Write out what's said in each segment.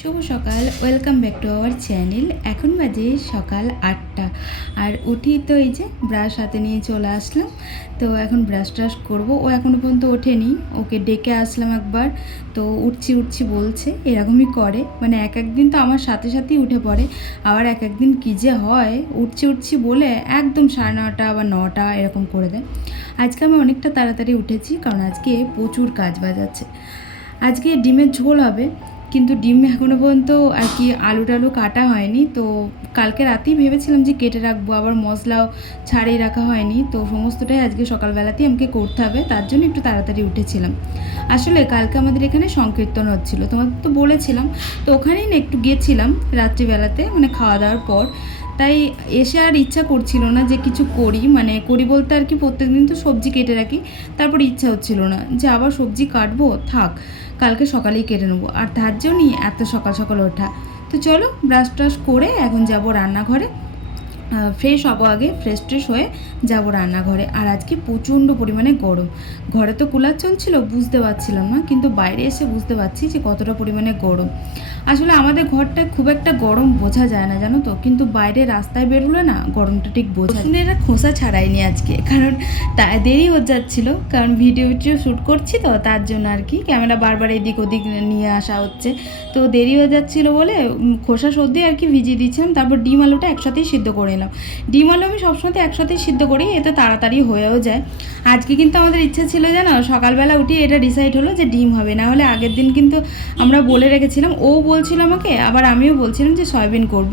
শুভ সকাল, welcome back to our channel. এখন বাজে সকাল 8টা আর উঠি তো এই যে ব্রাশ হাতে নিয়ে চলে আসলাম। তো এখন ব্রাশ ট্রাশ করবো। ও এখনও পর্যন্ত ওঠেনি, ওকে ডেকে আসলাম একবার। তো উঠছি উঠছি বলছে, এরকমই করে, মানে এক একদিন তো আমার সাথে সাথেই উঠে পড়ে, আবার এক একদিন কী যে হয়, উঠছি উঠছি বলে একদম 9:30 বা 9টা এরকম করে দেয়। আজকে আমি অনেকটা তাড়াতাড়ি উঠেছি, কারণ আজকে প্রচুর কাজ বাজ আছে। আজকে ডিমের ঝোল হবে, কিন্তু ডিম এখনও পর্যন্ত আর কি আলু টালু কাটা হয়নি। তো কালকে রাতেই ভেবেছিলাম যে কেটে রাখবো, আবার মশলাও ছাড়িয়ে রাখা হয়নি। তো সমস্তটাই আজকে সকালবেলাতেই আমাকে করতে হবে, তার জন্য একটু তাড়াতাড়ি উঠেছিলাম। আসলে কালকে আমাদের এখানে সংকীর্তন হচ্ছিলো, তোমাদের তো বলেছিলাম। তো ওখানেই না একটু গেছিলাম রাত্রিবেলাতে, মানে খাওয়া দাওয়ার পর। তাই এসে আর ইচ্ছা করছিল না যে কিছু করি, মানে করি বলতে আর কি প্রত্যেকদিন তো সবজি কেটে রাখি, তারপর ইচ্ছা হচ্ছিল না যে আবার সবজি কাটবো, থাক কালকে সকালেই কেটে নেবো। আর তার জন্যই এত সকাল সকাল ওঠা। তো চলো ব্রাশ ট্রাশ করে এখন যাব রান্নাঘরে, ফ্রেশ হবো, আগে ফ্রেশ ট্রেশ হয়ে যাব রান্নাঘরে। আর আজকে প্রচণ্ড পরিমাণে গরম, ঘরে তো কুলার চলছিল, বুঝতে পারছিলাম না, কিন্তু বাইরে এসে বুঝতে পারছি যে কতটা পরিমাণে গরম। আসলে আমাদের ঘরটা খুব একটা গরম বোঝা যায় না জানো তো, কিন্তু বাইরে রাস্তায় বেরোলে না গরমটা ঠিক বোঝা যায়। এরা খোসা ছাড়াইনি আজকে, কারণ দেরি হয়ে যাচ্ছিলো, কারণ ভিডিও শ্যুট করছি তো তার জন্য আর কি ক্যামেরা বারবার এদিক ওদিক নিয়ে আসা হচ্ছে। তো দেরি হয়ে যাচ্ছিলো বলে খোসা সর্দি আর কি ভিজিয়ে দিচ্ছিলাম, তারপর ডিম আলুটা একসাথেই সিদ্ধ করে নিলাম। ডিম আলু আমি সবসময় একসাথেই সিদ্ধ করি, এতে তাড়াতাড়ি হয়েও যায়। আজকে কিন্তু আমাদের ইচ্ছা ছিল জানো, সকালবেলা উঠি এটা ডিসাইড হলো যে ডিম হবে, না হলে আগের দিন কিন্তু আমরা বলে রেখেছিলাম, ও বলছিল আমাকে, আবার আমিও বলছিলাম যে সয়াবিন করব।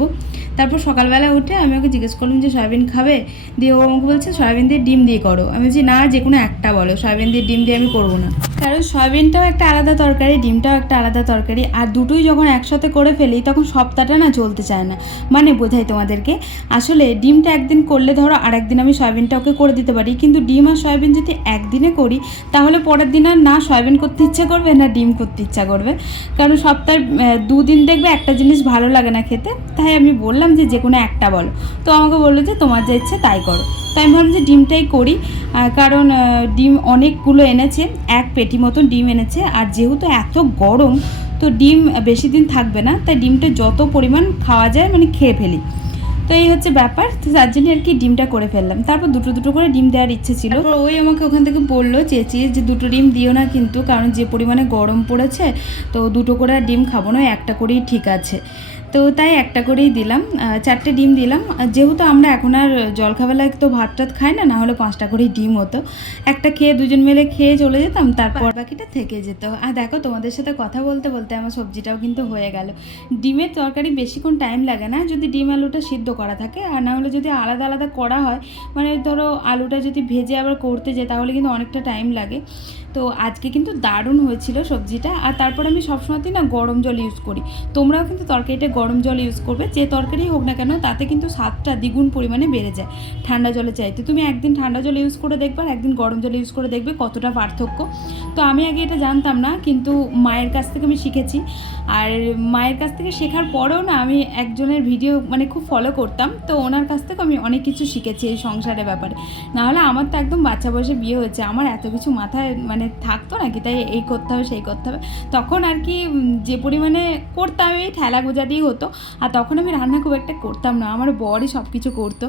তারপর সকালবেলা উঠে আমি ওকে জিজ্ঞেস করলাম যে সয়াবিন খাবে, দিয়ে ও আমাকে বলছে সয়াবিন দিয়ে ডিম দিয়ে করো। আমি বলছি না, যে কোনো একটা বলো, সয়াবিন দিয়ে ডিম দিয়ে আমি করবো না, কারণ সয়াবিনটাও একটা আলাদা তরকারি, ডিমটাও একটা আলাদা তরকারি, আর দুটোই যখন একসাথে করে ফেলি তখন সপ্তাহটা না চলতে চায় না। মানে বোঝাই তোমাদেরকে, আসলে ডিমটা একদিন করলে ধরো আর একদিন আমি সয়াবিনটা ওকে করে দিতে পারি, কিন্তু ডিম আর সয়াবিন যদি একদিনে করি তাহলে পরের দিন আর না সয়াবিন করতে ইচ্ছা করবে না ডিম করতে ইচ্ছা করবে, কারণ সপ্তাহে 2 দিন দেখবে একটা জিনিস ভালো লাগে না খেতে। তাই আমি বললাম যে কোনো একটা বলো, তো আমাকে বললো যে তোমার যা ইচ্ছে তাই করো। তাই আমি ভাবলাম যে ডিমটাই করি, কারণ ডিম অনেকগুলো এনেছে, এক পেটি মতন ডিম এনেছে, আর যেহেতু এত গরম তো ডিম বেশি দিন থাকবে না, তাই ডিমটা যত পরিমাণ খাওয়া যায় মানে খেয়ে ফেলি। তো এই হচ্ছে ব্যাপার, তো তার জন্য আর কি ডিমটা করে ফেললাম। তারপর দুটো দুটো করে ডিম দেওয়ার ইচ্ছে ছিল, তারপর ওই আমাকে ওখান থেকে বললো চেঁচিয়ে যে দুটো ডিম দিও না কিন্তু, কারণ যে পরিমাণে গরম পড়েছে তো দুটো করে ডিম খাবো না, একটা করেই ঠিক আছে। তো তাই একটা করেই দিলাম, 4টে ডিম দিলাম। যেহেতু আমরা এখন আর জলখাবেলায় তো ভাত টাত খাই না, না হলে 5টা করেই ডিম হতো, একটা খেয়ে দুজন মিলে খেয়ে চলে যেতাম, তারপর বাকিটা থেকে যেত। আর দেখো তোমাদের সাথে কথা বলতে বলতে আমার সবজিটাও কিন্তু হয়ে গেল। ডিমের তরকারি বেশিক্ষণ টাইম লাগে না যদি ডিম আলুটা সিদ্ধ করা থাকে, আর না হলে যদি আলাদা আলাদা করা হয়, মানে ধরো আলুটা যদি ভেজে আবার করতে যায় তাহলে কিন্তু অনেকটা টাইম লাগে। তো আজকে কিন্তু দারুণ হয়েছিল সবজিটা। আর তারপর আমি সবসময়তেই না গরম জল ইউজ করি, তোমরাও কিন্তু তরকারিটা গরম জল ইউজ করবে, যে তরকারি হোক না কেন, তাতে কিন্তু স্বাদটা দ্বিগুণ পরিমাণে বেড়ে যায় ঠান্ডা জলে চাইতে। তুমি একদিন ঠান্ডা জল ইউজ করে দেখবে আর একদিন গরম জল ইউজ করে দেখবে কতটা পার্থক্য। তো আমি আগে এটা জানতাম না, কিন্তু মায়ের কাছ থেকে আমি শিখেছি। আর মায়ের কাছ থেকে শেখার পরেও না আমি একজনের ভিডিও মানে খুব ফলো করতাম, তো ওনার কাছ থেকে আমি অনেক কিছু শিখেছি এই সংসারের ব্যাপারে। নাহলে আমার তো একদম বাচ্চা বয়সে বিয়ে হয়েছে, আমার এত কিছু মাথায় মানে থাকতো নাকি, তাই এই করতে হবে সেই করতে হবে। তখন আর কি যে পরিমাণে করতাম এই ঠেলা গোজা দিয়ে হতো, আর তখন আমি রান্না খুব একটা করতাম না, আমার বরই সব কিছু করতো।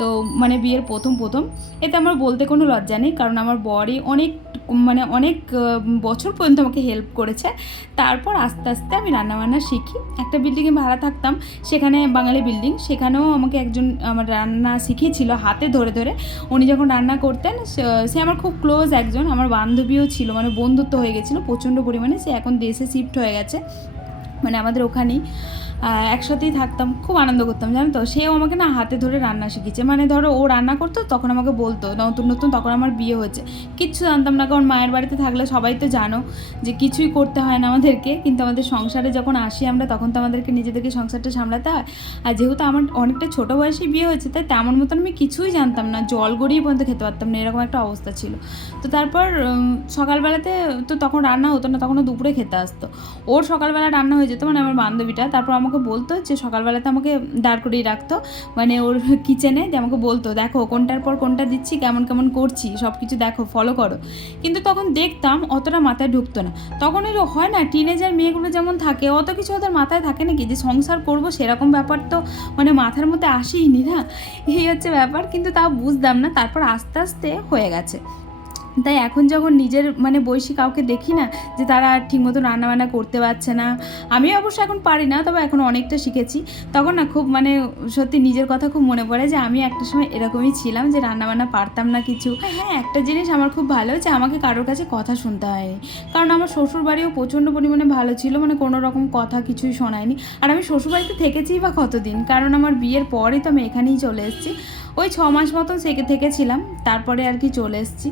তো মানে বিয়ের প্রথম প্রথম, এতে আমার বলতে কোনো লজ্জা নেই, কারণ আমার বরই অনেক বছর পর্যন্ত আমাকে হেল্প করেছে। তারপর আস্তে আস্তে আমি রান্নাবান্না শিখি। একটা বিল্ডিংয়ে ভাড়া থাকতাম, সেখানে বাঙালি বিল্ডিং, সেখানেও আমাকে একজন আমার রান্না শিখিয়েছিল হাতে ধরে ধরে। উনি যখন রান্না করতেন, সে আমার খুব ক্লোজ একজন, আমার বান্ধবীও ছিল, মানে বন্ধুত্ব হয়ে গেছিলো প্রচণ্ড পরিমাণে। সে এখন দেশে শিফট হয়ে গেছে, মানে আমাদের ওখানেই একসাথেই থাকতাম, খুব আনন্দ করতাম জানো তো। সেও আমাকে না হাতে ধরে রান্না শিখেছে, মানে ধরো ও রান্না করতো তখন আমাকে বলতো, নতুন নতুন তখন আমার বিয়ে হয়েছে, কিচ্ছু জানতাম না, কারণ মায়ের বাড়িতে থাকলে সবাই তো জানো যে কিছুই করতে হয় না আমাদেরকে, কিন্তু আমাদের সংসারে যখন আসি আমরা তখন তো আমাদেরকে নিজেদেরকে সংসারটা সামলাতে হয়। আর যেহেতু আমার অনেকটা ছোটো বয়সে বিয়ে হয়েছে, তাই তেমন মতন আমি কিছুই জানতাম না, জল গড়িয়ে পর্যন্ত খেতে পারতাম না, এরকম একটা অবস্থা ছিল। তো তারপর সকালবেলাতে তো তখন রান্না হতো না, তখনও দুপুরে খেতে আসতো। ওর সকালবেলা রান্না হয়ে যেত, মানে আমার বান্ধবীটা, তারপর আমাকে আমাকে বলতো যে সকালবেলাতে আমাকে দাঁড় করিয়ে রাখতো মানে ওর কিচেনে, যে আমাকে বলতো দেখো কোনটার পর কোনটা দিচ্ছি, কেমন কেমন করছি, সব কিছু দেখো, ফলো করো। কিন্তু তখন দেখতাম অতটা মাথায় ঢুকতো না। তখন ওই হয় না টিনেজার মেয়েগুলো যেমন থাকে, অত কিছু ওদের মাথায় থাকে নাকি যে সংসার করব, সেরকম ব্যাপার তো মানে মাথার মধ্যে আসেইনি না, এই হচ্ছে ব্যাপার। কিন্তু তাও বুঝতাম না, তারপর আস্তে আস্তে হয়ে গেছে। তাই এখন যখন নিজের মানে বয়সী কাউকে দেখি না যে তারা ঠিক মতো রান্নাবান্না করতে পারছে না, আমি অবশ্য এখন পারি না, তবে এখন অনেকটা শিখেছি, তখন না খুব মানে সত্যি নিজের কথা খুব মনে পড়ে যে আমি একটা সময় এরকমই ছিলাম যে রান্নাবান্না পারতাম না কিছু। হ্যাঁ, একটা জিনিস আমার খুব ভালো যে আমাকে কারোর কাছে কথা শুনতে হয়নি, কারণ আমার শ্বশুর বাড়িও প্রচণ্ড পরিমাণে ভালো ছিল, মানে কোনো রকম কথা কিছুই শোনায়নি। আর আমি শ্বশুরবাড়িতে থেকেছি বা কতদিন, কারণ আমার বিয়ের পরই তো আমি এখানেই চলে এসেছি, ওই 6 মাস মতন থেকেছিলাম, তারপরে আর কি চলে এসেছি।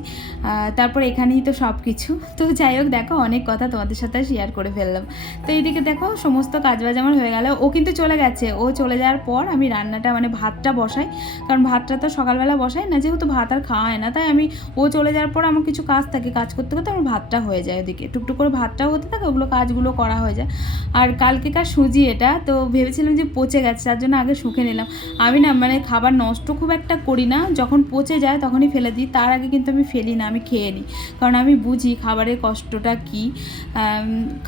তারপর এখানেই তো সব কিছু। তো যাই হোক, দেখো অনেক কথা তোমাদের সাথে শেয়ার করে ফেললাম। তো এইদিকে দেখো সমস্ত কাজবাজ আমার হয়ে গেল, ও কিন্তু চলে গেছে। ও চলে যাওয়ার পর আমি রান্নাটা মানে ভাতটা বসাই, কারণ ভাতটা তো সকালবেলা বসাই না, যেহেতু ভাত আর খাওয়া হয় না, তাই আমি ও চলে যাওয়ার পর আমার কিছু কাজ থাকে, কাজ করতে করতে আমার ভাতটা হয়ে যায়, ওদিকে টুকটুক করে ভাতটাও হতে থাকে, ওগুলো কাজগুলো করা হয়ে যায়। আর কালকেকার সুজি এটা তো ভেবেছিলাম যে পচে গেছে, তার জন্য আগে শুকে নিলাম। আমি না মানে খাবার নষ্ট খুব একটা করি না, যখন পচে যায় তখনই ফেলে দিই, তার আগে কিন্তু আমি ফেলি না, আমি খেয়ে নিই, কারণ আমি বুঝি খাবারের কষ্টটা কী।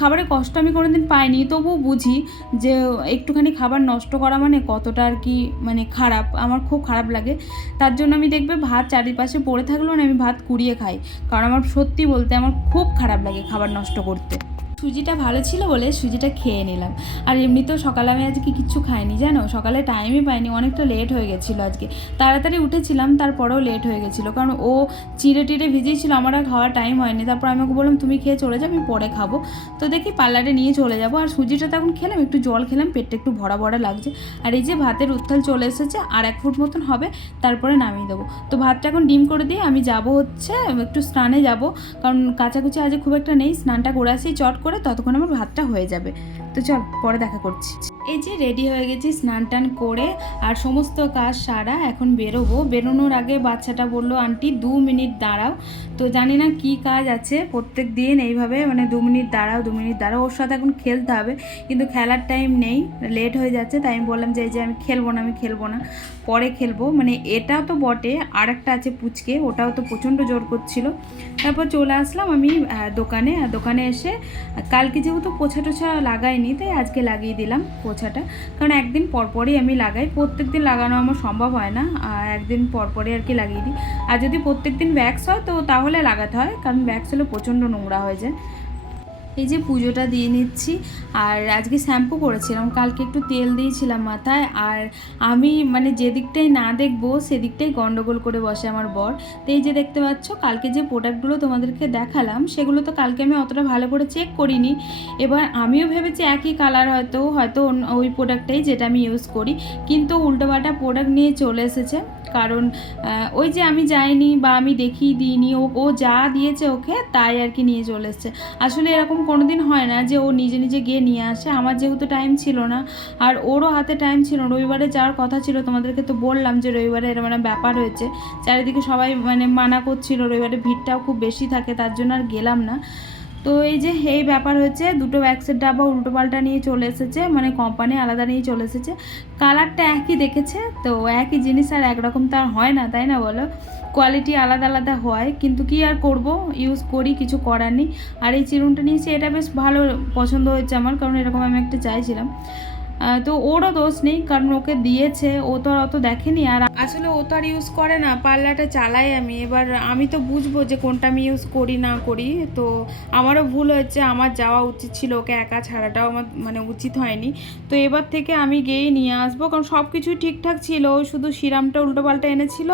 খাবারের কষ্ট আমি কোনোদিন পাইনি, তবুও বুঝি যে একটুখানি খাবার নষ্ট করা মানে কতটা আর কি মানে খারাপ, আমার খুব খারাপ লাগে। তার জন্য আমি দেখবে ভাত চারিপাশে পড়ে থাকলেও না আমি ভাত কুড়িয়ে খাই, কারণ আমার সত্যি বলতে আমার খুব খারাপ লাগে খাবার নষ্ট করতে। সুজিটা ভালো ছিল বলে সুজিটা খেয়ে নিলাম। আর এমনিতেও সকালে আমি আজকে কিচ্ছু খাইনি, জানো, সকালে টাইমই পাইনি, অনেকটা লেট হয়ে গেছিলো আজকে, তাড়াতাড়ি উঠেছিলাম তারপরেও লেট হয়ে গেছিলো, কারণ ও চিড়ে টিড়ে ভিজিয়েছিল, আমার আর খাওয়ার টাইম হয়নি। তারপর আমি ওকে বললাম তুমি খেয়ে চলে যাও, আমি পরে খাবো। তো দেখি পার্লারে নিয়ে চলে যাবো। আর সুজিটা তখন খেলাম, একটু জল খেলাম, পেটটা একটু ভরা ভরা লাগছে। আর এই যে ভাতের উত্তাল চলে এসেছে, আর 1 ফুট মতন হবে, তারপরে নামিয়ে দেবো। তো ভাতটা এখন ডিম করে দিয়ে আমি যাব হচ্ছে একটু স্নানে যাব, কারণ কাচাকুচি আজ খুব একটা নেই, স্নানটা করে আসি চট করে, ততক্ষণ আমার ভাতটা হয়ে যাবে। তো চল পরে দেখা করছি। এই যে রেডি হয়ে গেছি স্নান টান করে, আর সমস্ত কাজ সারা, এখন বেরোবো। বেরোনোর আগে বাচ্চাটা বললো আন্টি 2 মিনিট দাঁড়াও। তো জানি না কি কাজ আছে, প্রত্যেক দিন এইভাবে মানে 2 মিনিট দাঁড়াও 2 মিনিট দাঁড়াও, ওর সাথে এখন খেলতে হবে, কিন্তু খেলার টাইম নেই, লেট হয়ে যাচ্ছে। তাই আমি বললাম যে এই যে আমি খেলবো না, পরে খেলবো। মানে এটা তো বটে, আর একটা আছে পুচকে, ওটাও তো প্রচণ্ড জোর করছিল। তারপর চলে আসলাম আমি দোকানে। আর দোকানে এসে কালকে যেহেতু পোছা টোছা লাগাইনি, তাই আজকে লাগিয়ে দিলাম পোছাটা, কারণ একদিন পরপরই আমি লাগাই, প্রত্যেক দিন লাগানো আমার সম্ভব হয় না, একদিন পরপরই আর কি লাগিয়ে দিই। আর যদি প্রত্যেক দিন ভ্যাক্স হয় তো তাহলে লাগাতে হয়, কারণ ভ্যাক্স হলে প্রচণ্ড নোংরা হয়ে যায়। এই যে পুজোটা দিয়ে নিচ্ছি, আর আজকে শ্যাম্পু করেছিলাম, কালকে একটু তেল দিয়েছিলাম মাথায়। আর আমি মানে যে দিকটাই না দেখবো সেদিকটাই গন্ডগোল করে বসে আমার বর। তো এই যে দেখতে পাচ্ছ কালকে যে প্রোডাক্টগুলো তোমাদেরকে দেখালাম, সেগুলো তো কালকে আমি অতটা ভালো করে চেক করিনি। এবার আমিও ভেবেছি একই কালার, হয়তো ওই প্রোডাক্টটাই যেটা আমি ইউজ করি, কিন্তু উল্টোপাল্টা প্রোডাক্ট নিয়ে চলে এসেছে। কারণ ওই যে আমি যাইনি বা আমি দেখিয়ে দিইনি, ও যা দিয়েছে ওকে তাই আর কি নিয়ে চলে এসেছে। আসলে এরকম কোনো দিন হয় না যে ও নিজে নিজে গিয়ে নিয়ে আসে, আমার যেহেতু টাইম ছিল না, আর ওরও হাতে টাইম ছিল না, রবিবারে যাওয়ার কথা ছিল, তোমাদেরকে তো বললাম যে রবিবারে এরকম মানে ব্যাপার হয়েছে, চারিদিকে সবাই মানে মানা করছিল, রবিবারে ভিড়টাও খুব বেশি থাকে, তার জন্য আর গেলাম না। তো এই যে এই ব্যাপার হচ্ছে, দুটো ভ্যাক্সের ডাব্বা উল্টোপাল্টা নিয়ে চলে এসেছে, মানে কোম্পানি আলাদা নিয়ে চলে এসেছে। কালারটা একই দেখেছে, তো একই জিনিস আর একরকম তো আর হয় না, তাই না বলো, কোয়ালিটি আলাদা আলাদা হয়, কিন্তু কি আর করব, ইউজ করি, কিছু করার নেই। আর এই চিরুনটা নিয়েছি, এটা বেশ ভালো পছন্দ হয়েছে আমার, কারণ এরকম আমি একটা চাইছিলাম। তো ওরও দোষ নেই, কারণ ওকে দিয়েছে, ও তো আর অত দেখেনি, আর আসলে ও তো আর ইউজ করে না, পার্লারটা চালাই আমি, এবার আমি তো বুঝবো যে কোনটা আমি ইউজ করি না করি। তো আমারও ভুল হয়েছে, আমার যাওয়া উচিত ছিল, ওকে একা ছাড়াটাও আমার মানে উচিত হয়নি। তো এবার থেকে আমি গিয়েই নিয়ে আসবো, কারণ সব কিছুই ঠিকঠাক ছিল, শুধু সিরামটা উল্টোপাল্টা এনেছিল,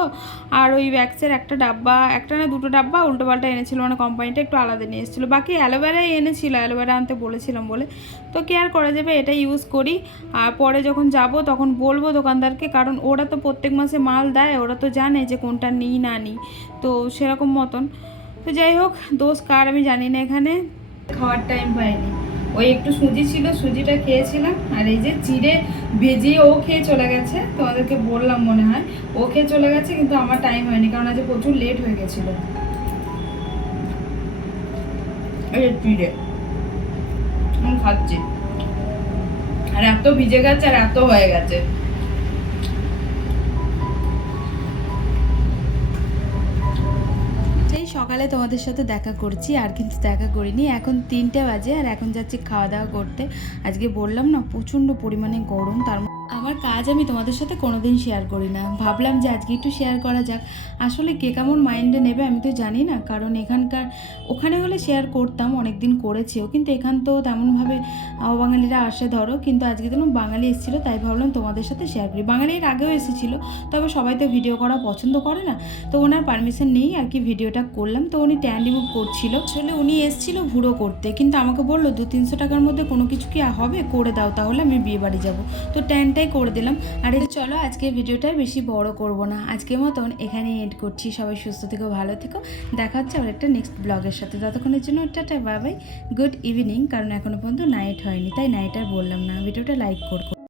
আর ওই ভ্যাক্সের একটা না দুটো ডাব্বা উল্টোপাল্টা এনেছিল, মানে কোম্পানিটা একটু আলাদা নিয়ে এসেছিলো, বাকি অ্যালোভেরাই এনেছিল, অ্যালোভেরা আনতে বলেছিলাম বলে। তো কেয়ার করা যাবে, এটা ইউজ করি। আর পরে যখন যাব তখন বলবো দোকানদারকে, কারণ ওরা তো প্রত্যেক মাসে মাল দেয়, ওরা তো জানে যে কোনটা নিই না নিই, তো সেরকম মতন। তো যাই হোক, দোষ কার আমি জানি না, এখানে খাওয়ার টাইম পাইনি, ওই একটু সুজি ছিল, সুজিটা খেয়েছিলাম। আর এই যে চিড়ে ভেজিয়ে ও খেয়ে চলে গেছে, তোমাদেরকে বললাম মনে হয়, ও খেয়ে চলে গেছে, কিন্তু আমার টাইম হয়নি, কারণ আজ প্রচুর লেট হয়ে গেছিলো। এই চিড়ে খাচ্ছি, আর এত ভিজে গেছে আর এত হয়ে গেছে। সেই সকালে তোমাদের সাথে দেখা করছি, আর কিন্তু দেখা করিনি। এখন 3টে বাজে আর এখন যাচ্ছি খাওয়া দাওয়া করতে। আজকে বললাম না প্রচণ্ড পরিমাণে গরম, আমার কাজ আমি তোমাদের সাথে কোনোদিন শেয়ার করি না, ভাবলাম যে আজকে একটু শেয়ার করা যাক। আসলে কে কেমন মাইন্ডে নেবে আমি তো জানি না, কারণ এখানকার ওখানে হলে শেয়ার করতাম, অনেক দিন করেছিও, কিন্তু এখান তো তেমনভাবে অবাঙালিরা আসে ধরো, কিন্তু আজকে তো বাঙালি এসেছিলো তাই ভাবলাম তোমাদের সাথে শেয়ার করি। বাঙালির আগেও এসেছিলো, তবে সবাই তো ভিডিও করা পছন্দ করে না, তো ওনার পারমিশন নেই আর কি ভিডিওটা করলাম। তো উনি ট্যান রিমুভ করছিল, আসলে উনি এসেছিলো ভুড়ো করতে, কিন্তু আমাকে বললো 200-300 টাকার মধ্যে কোনো কিছু কি হবে করে দাও, তাহলে আমি বিয়ে বাড়ি যাবো। তো ট্যানটাই করে দিলাম। আর চলো আজকে ভিডিওটাই বেশি বড় করব না, আজকের মতন এখানেই এড করছি। সবাই সুস্থ থেকো, ভালো থেকো, দেখা হচ্ছে আবার একটা নেক্সট ব্লগের সাথে। ততক্ষণের জন্য tata bye bye, good evening, কারণ এখনো পর্যন্ত নাইট হয়নি তাই নাইট আর বললাম না। ভিডিওটা লাইক করবো।